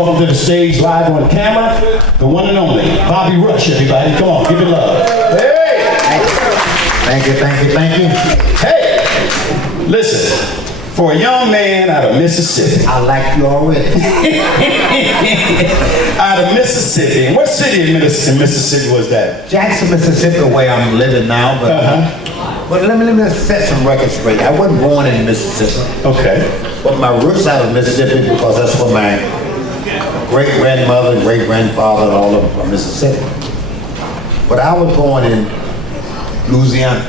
welcome to the stage live on camera, the one and only Bobby Rush, everybody. Come on, give it love. Hey! Thank you, thank you, thank you. Hey! Listen, for a young man out of Mississippi. I like you already. Out of Mississippi. And what city in Mississippi was that? Jackson, Mississippi, where I'm living now, but let me set some records straight. I wasn't born in Mississippi. Okay. But my roots out of Mississippi because that's where my great-grandmother and great-grandfather and all of them from Mississippi. But I was born in Louisiana.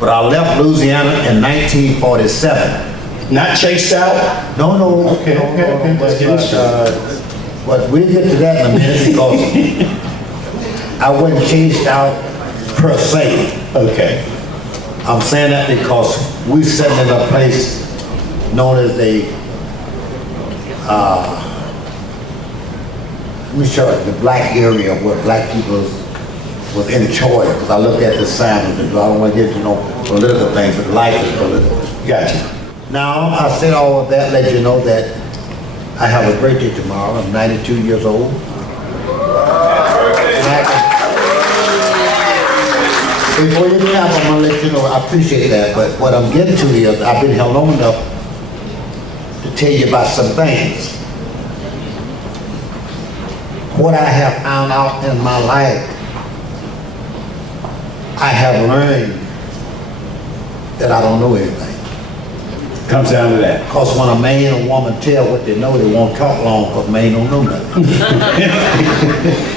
But I left Louisiana in 1947. Not chased out? No. Okay. Let's get it straight. But we'll get to that in a minute because I wasn't chased out per se. Okay. I'm saying that because we sitting in a place known as the, let me show you, the black area where black people was in charge. Because I look at the sign and I don't want to get to no political things, but life is political. Gotcha. Now, I said all of that, let you know that I have a birthday tomorrow. I'm 92 years old. Before you clap, I'm gonna let you know I appreciate that, but what I'm getting to is I've been here long enough to tell you about some things. What I have found out in my life, I have learned that I don't know everything. Comes down to that. Because when a man and woman tell what they know, they won't talk long because man don't know nothing.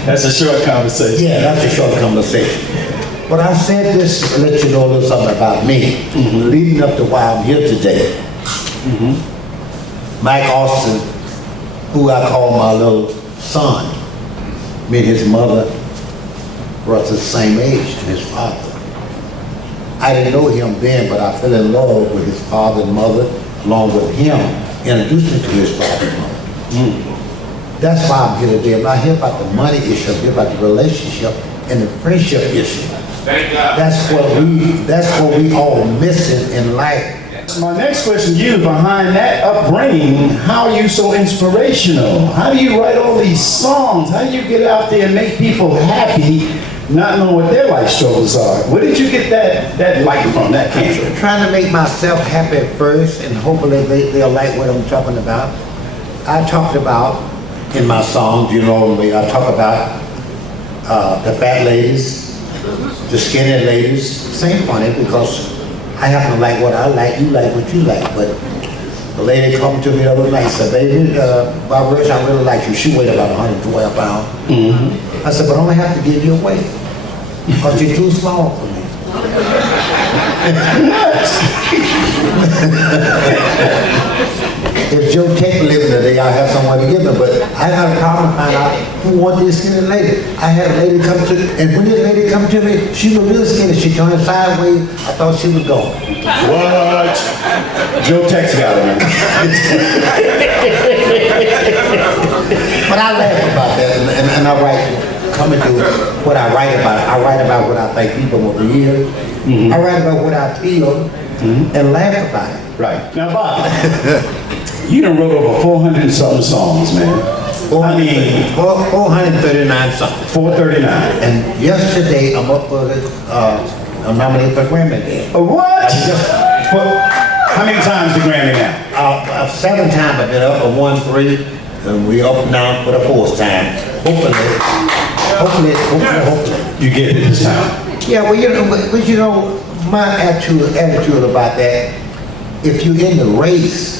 That's a short conversation. Yeah, that's a short conversation. But I said this to let you know a little something about me, leading up to why I'm here today. Mike Austin, who I call my little son, me and his mother were the same age to his father. I didn't know him then, but I fell in love with his father and mother, along with him, introduced me to his father and mother. That's why I'm here today. I'm not here about the money issue, I'm here about the relationship and the friendship issue. That's what we all missing in life. My next question to you, behind that upbringing, how are you so inspirational? How do you write all these songs? How do you get out there and make people happy, not knowing what their life struggles are? Where did you get that light from, that cancer? I'm trying to make myself happy first, and hopefully they'll like what I'm talking about. I talked about, in my songs, you know, I talk about the fat ladies, the skinny ladies. Same funny because I happen to like what I like, you like what you like. But the lady come to me the other night and said, baby, Bob Rush, I really like you. She weighed about 112 pounds. I said, but I only have to give you a weight because you're too small for me. If Joe Tate living today, I'll have someone to give him, but I got a problem to find out who wants this skinny lady. I had a lady come to, and when this lady come to me, she was real skinny. She turned sideways. I thought she was gone. What? Joe Tex got it, man. But I laugh about that, and I write, coming to what I write about. I write about what I think people want to hear. I write about what I feel, and laugh about it. Right. Now, Bob, you done wrote over 400 and something songs, man. 439 songs. 439. And yesterday, I'm up for I'm nominated for Grammy again. What? How many times the Grammy now? 7 times I've been up, I won 3, and we up now for the 4th time. Hopefully. You get it this time. Yeah, well, you know, my attitude about that, if you're in the race,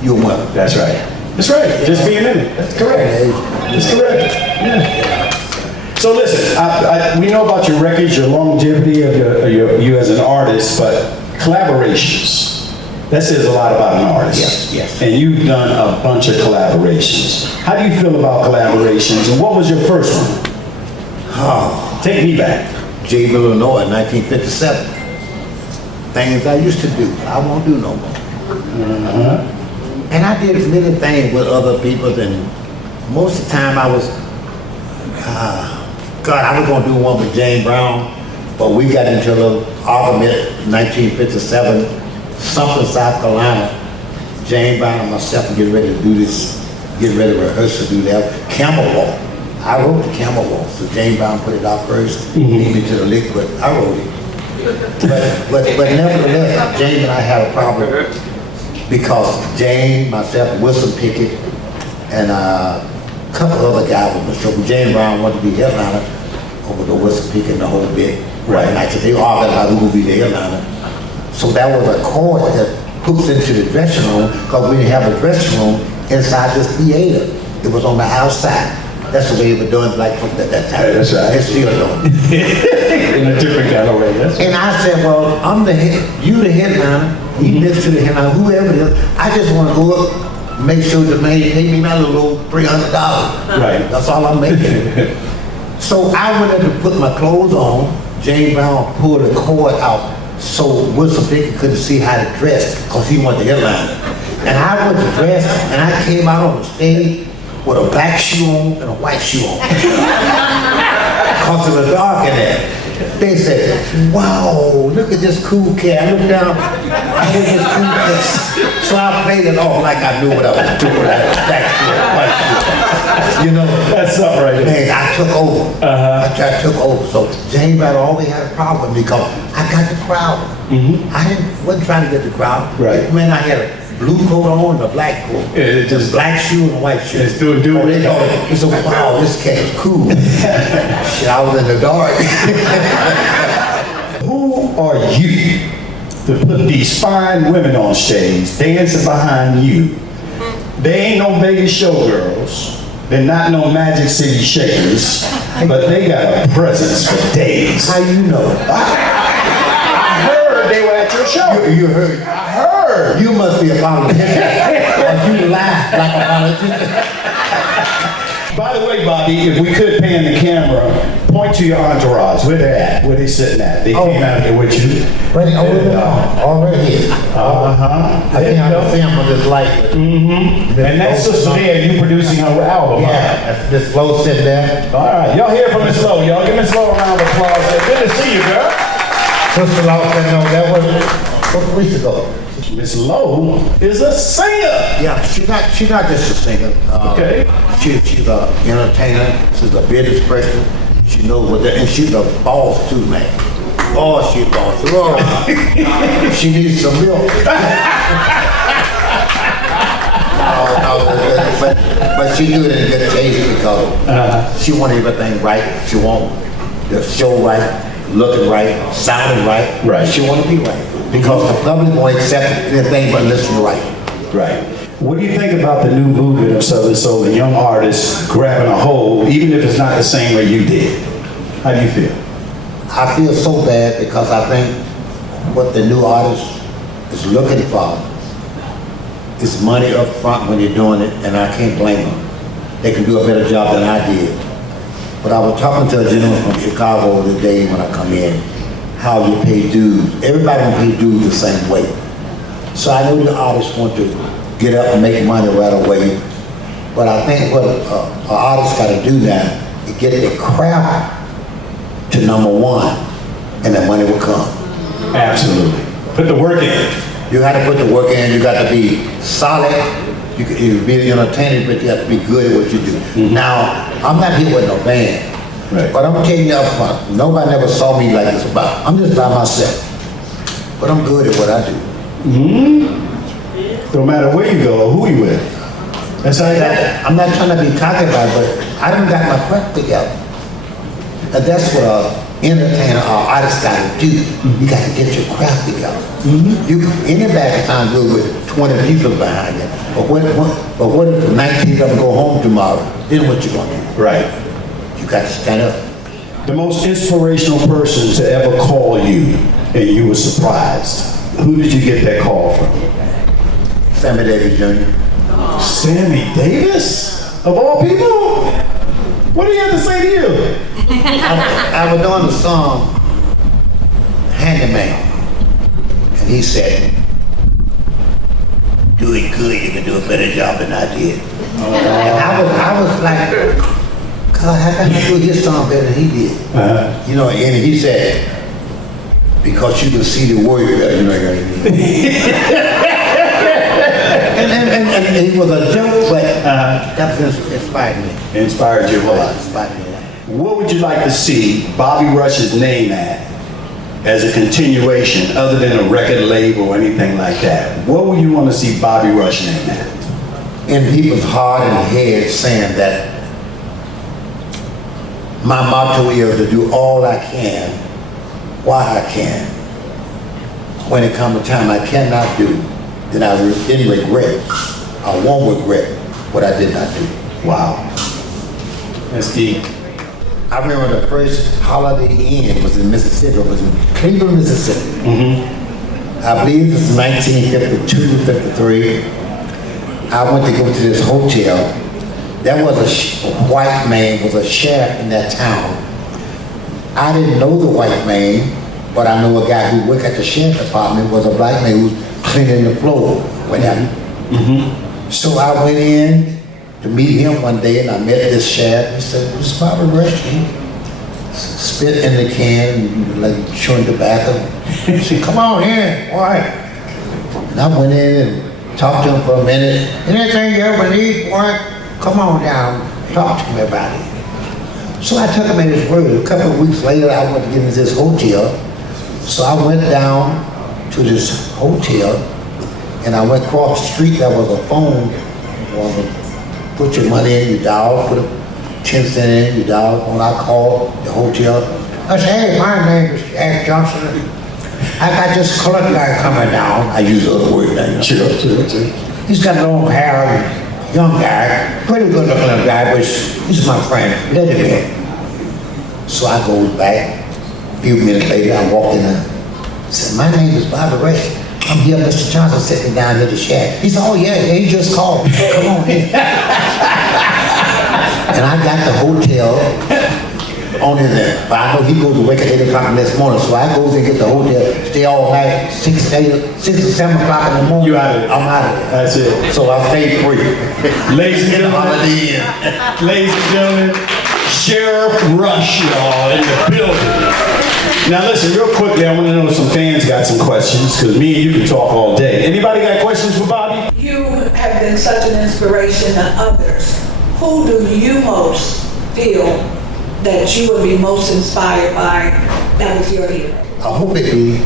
you win. That's right. That's right. Just being in it. That's correct. That's correct. Yeah. So listen, we know about your records, your longevity of you as an artist, but collaborations. That says a lot about an artist. Yes. And you've done a bunch of collaborations. How do you feel about collaborations? And what was your first one? Take me back. Jabil, Illinois, 1957. Things I used to do, I won't do no more. And I did many things with other people, and most of the time I was, I was gonna do one with James Brown, but we got into a little argument in 1957, Sumter, South Carolina. James Brown and myself were getting ready to do this getting ready to rehearse to do that. Camel Walk. I wrote the Camel Walk, so James Brown put it out first, lead me to the lick, but I wrote it. But nevertheless, James and I had a problem because James, myself, Wilson Pickett, and a couple other guys on the show. James Brown wanted to be headliner over the Wilson Pickett and the whole bit. Right. And I said, they argued about who would be the headliner. So that was a chord that hooks into the dressing room because we didn't have a dressing room inside this theater. It was on the outside. That's the way they were doing Black folk at that time. Yeah, that's right. They're still doing it. In a different kind of way, that's And I said, well, I'm the head, you the headliner, he next to the headliner, whoever it is. I just want to go up, make sure the man pay me my little $300. Right. That's all I'm making. So I went in to put my clothes on. James Brown pulled the cord out so Wilson Pickett couldn't see how to dress because he wanted the headliner. And I went to dress and I came out on the stage with a black shoe on and a white shoe on. Because it was dark in there. They said, wow, look at this cool cat. I looked down, I looked at this cool cat. So I played it off like I knew what I was doing. I had a black shoe and a white shoe. You know? That's something right there. Man, I took over. I took over. So James Brown always had a problem with me because I got the crowd. Wasn't trying to get the crowd. Right. Man, I had a blue coat on and a black coat. It just- black shoe and a white shoe. It's doing Oh, they it. thought, they said, wow, this cat is cool. Shit, I was in the dark. Who are you to put these fine women on stage dancing behind you? They ain't no Vegas showgirls. They're not no Magic City Shakers, but they got a presence for days. How you know? I heard they were at your show. You heard. I heard. You must be a politician. Or you lie like a politician. By the way, Bobby, if we could pan the camera, point to your entourage. Where they at? Where they sitting at? They came out here with you. Right over there. Already here. Uh-huh. I think I can see him with this light. And that's Sister Leah, you producing her album. huh? Yeah, that's this Flo sitting there. All right, y'all hear from Miss Lowe. Y'all give Miss Lowe a round of applause. Good to see you, girl. Sister Law said, no, that was a couple weeks ago. Miss Lowe is a singer. Yeah, she's not just a singer. Okay. She's an entertainer. She's a business person. She knows what and she's a boss too, man. Oh, she's a boss. Oh. She needs some milk. But she do it in good taste because she want everything right. She want the show right, looking right, sounding right. Right. She want to be right because the public won't accept anything but listen to right. Right. What do you think about the new movement of Southern Soul and young artists grabbing a hold, even if it's not the same way you did? How do you feel? I feel so bad because I think what the new artist is looking for is money up front when you're doing it, and I can't blame them. They can do a better job than I did. But I was talking to a gentleman from Chicago the day when I come in, how you pay dues. Everybody don't pay dues the same way. So I know the artists want to get up and make money right away, but I think what an artist got to do now is get their craft to number one, and the money will come. Absolutely. Put the work in. You got to put the work in. You got to be solid. You can be entertaining, but you have to be good at what you do. Now, I'm not here with no band, Right. but I'm telling you up front, nobody never saw me like this. I'm just by myself, but I'm good at what I do. No matter where you go or who you with. That's how you got it. I'm not trying to be cocky about it, but I done got my craft together. And that's what an entertainer or artist got to do. You got to get your craft together. Anybody can sound good with 20 people behind you. But what if the 19 of them go home tomorrow? Then what you gonna do? Right. You got to stand up. The most inspirational person to ever call you and you were surprised. Who did you get that call from? Sammy Davis Jr. Sammy Davis? Of all people? What do you have to say to you? I was doing the song Handyman, and he said, do it good, you can do a better job than I did. And I was like, God, how can I do his song better than he did? You know, and he said, because you can see the warrior, you know. And it was a joke, but that inspired me. Inspired you a lot. Inspired me a lot. What would you like to see Bobby Rush's name at as a continuation, other than a record label or anything like that? What would you want to see Bobby Rush name at? In people's heart and head saying that my motto is to do all I can while I can. When it comes a time I cannot do, then I didn't regret. I won't regret what I did not do. Wow. That's deep. I remember the first Holiday Inn was in Mississippi. It was in Cleveland, Mississippi. I believe it was 1952, 53. I went to go to this hotel. There was a white man, was a sheriff in that town. I didn't know the white man, but I know a guy who worked at the sheriff department was a black man who was cleaning the floor, whatever. So I went in to meet him one day, and I met this sheriff. He said, "This is Bobby Rush." He spit in the can, and like chewing tobacco. He said, "Come on in, boy." And I went in and talked to him for a minute. "Anything you ever need, boy, come on down, talk to me about it." So I took him at his word. A couple of weeks later, I went to get into this hotel. So I went down to this hotel, and I went across the street. There was a phone. Put your money in, you dial, put a 10 cent in, you dial. When I called the hotel, I said, "Hey, my name is Jack Johnson. I got this colored guy coming down." I use other word now. Sure. He's got long hair, young guy, pretty good looking guy, but he's my friend. Let him in. So I go back. A few minutes later, I walked in there. I said, "My name is Bobby Rush. I'm here, Mr. Johnson, sitting down here at the shack." He said, "Oh yeah, he just called me. Come on in." And I got the hotel on his end. But I know he goes to work at 8 o'clock the next morning, so I go and get the hotel, stay all night, 6 or 7 o'clock in the morning. You out of it. I'm out of it. That's it. So I stayed free. Ladies and gentlemen, Holiday Inn. ladies and gentlemen, Sheriff Rush, y'all, in the building. Now listen, real quickly, I want to know if some fans got some questions, because me and you can talk all day. Anybody got questions for Bobby? You have been such an inspiration to others. Who do you most feel that you would be most inspired by that was your hero? I hope it be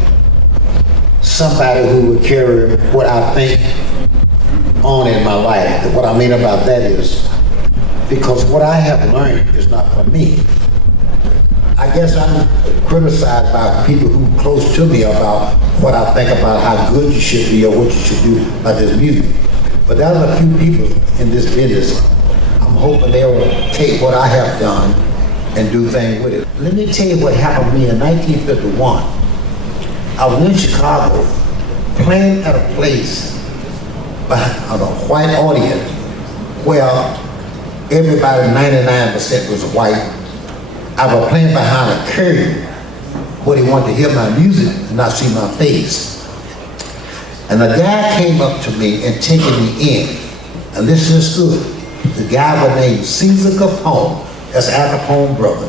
somebody who would carry what I think on in my life. And what I mean about that is, because what I have learned is not for me. I guess I'm criticized by people who are close to me about what I think about how good you should be or what you should do about this music. But there's a few people in this business. I'm hoping they will take what I have done and do things with it. Let me tell you what happened to me in 1951. I was in Chicago playing at a place on a white audience where everybody, 99% was white. I was playing behind a curtain where they wanted to hear my music and not see my face. And a guy came up to me and taken me in. And listen to this good. The guy was named Caesar Capone. That's Al Capone brother.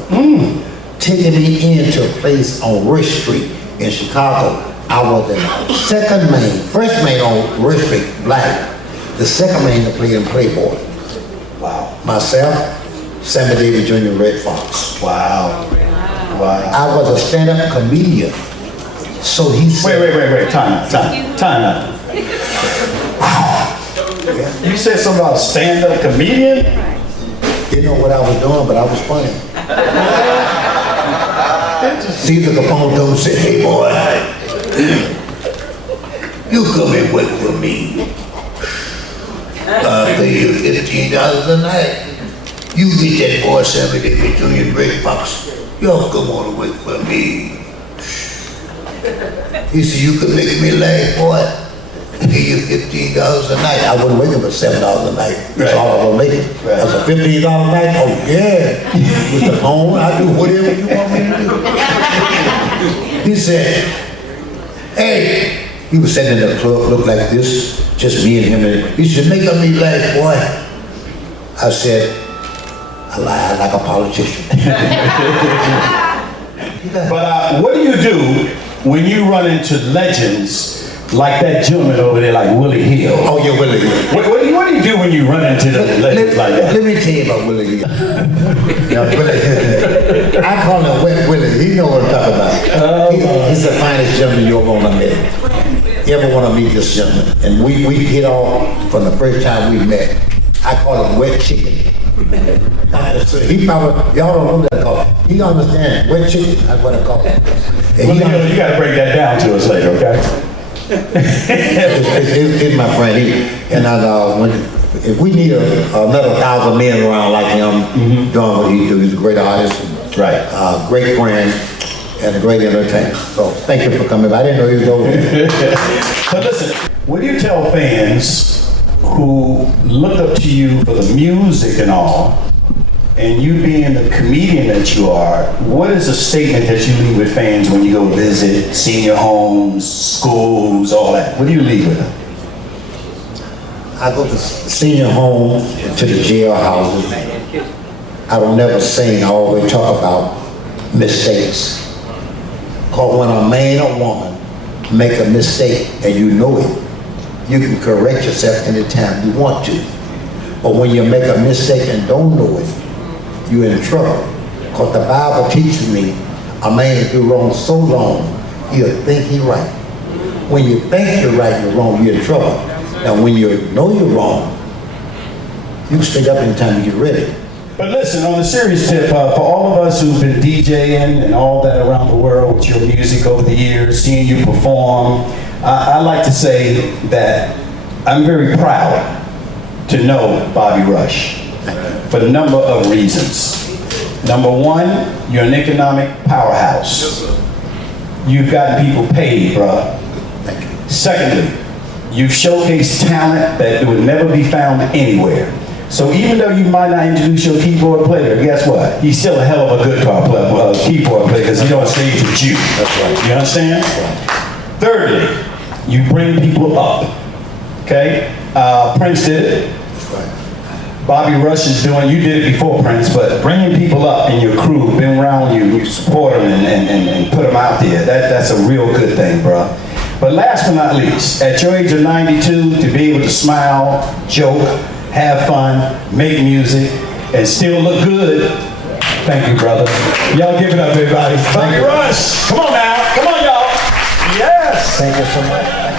Taking me into a place on Rush Street in Chicago. I was the second main, first main on Rush Street, black. The second main to play in Playboy. Wow. Myself, Sammy Davis Jr., Red Fox. Wow. Wow. I was a stand-up comedian. So he said, Wait. Time out. You said something about stand-up comedian? didn't know what I was doing, but I was funny. Caesar Capone told me, said, "Hey boy, you come and work for me. I'll pay you $15 a night. You get that boy Sammy Davis Jr. Red Fox. Y'all come on and work for me." He said, "You can make me laugh, boy. Pay you $15 a night." I wasn't working for $7 a night. That's all I was making. That's a $15 a night. Oh yeah, Mr. Capone, I do whatever you want me to do. He said, "Hey," he was sitting in the club, looked like this, just me and him. And he said, "Make me laugh, boy." I said, "I lie like a politician." But what do you do when you run into legends like that gentleman over there, like Willie Hill. Oh, yeah, Willie Hill. What do you do when you run into the legends like that? Let me tell you about Willie Hill. Now, Willie Hill, I call him Wet Willie. He know what I'm talking about. He's the finest gentleman you ever want to meet. You ever want to meet this gentleman? And we hit off from the first time we met. I call him Wet Chicken. So he probably, y'all don't know what I call it. He understand. Wet Chicken, that's what I call it. And Willie Hill, you gotta break that down to us later, okay? He's my friend. If we need another 1,000 men around like him, doing what he do, he's a great artist, Right. great friend, and a great entertainer. So thank you for coming by. I didn't know he was over here. But listen, what do you tell fans who look up to you for the music and all, and you being the comedian that you are, what is a statement that you leave with fans when you go visit senior homes, schools, all that? What do you leave with them? I go to senior homes, to the jailhouses. I don't never sing, I always talk about mistakes. Because when a man or woman make a mistake and you know it, you can correct yourself anytime you want to. But when you make a mistake and don't know it, you're in trouble. Because the Bible teaches me, a man will do wrong so long, he'll think he's right. When you think you're right, you're wrong, you're in trouble. Now when you know you're wrong, you can stay up anytime you get ready. But listen, on a serious tip, for all of us who've been DJing and all that around the world with your music over the years, seeing you perform, I like to say that I'm very proud to know Bobby Rush for a number of reasons. Number one, you're an economic powerhouse. You've gotten people paid, bruh. Secondly, you've showcased talent that would never be found anywhere. So even though you might not introduce your keyboard player, guess what? He's still a hell of a good keyboard player because he's on stage with you. That's right. You understand? Thirdly, you bring people up. Okay? Prince did it. That's right. Bobby Rush is doing, you did it before Prince, but bringing people up in your crew, been around you, you support them and put them out there, that's a real good thing, bro. But last but not least, at your age of 92, to be able to smile, joke, have fun, make music, and still look good, thank you, brother. Y'all give it up, everybody. Bobby Rush, come on now, come on, y'all. Yes. Thank you so much.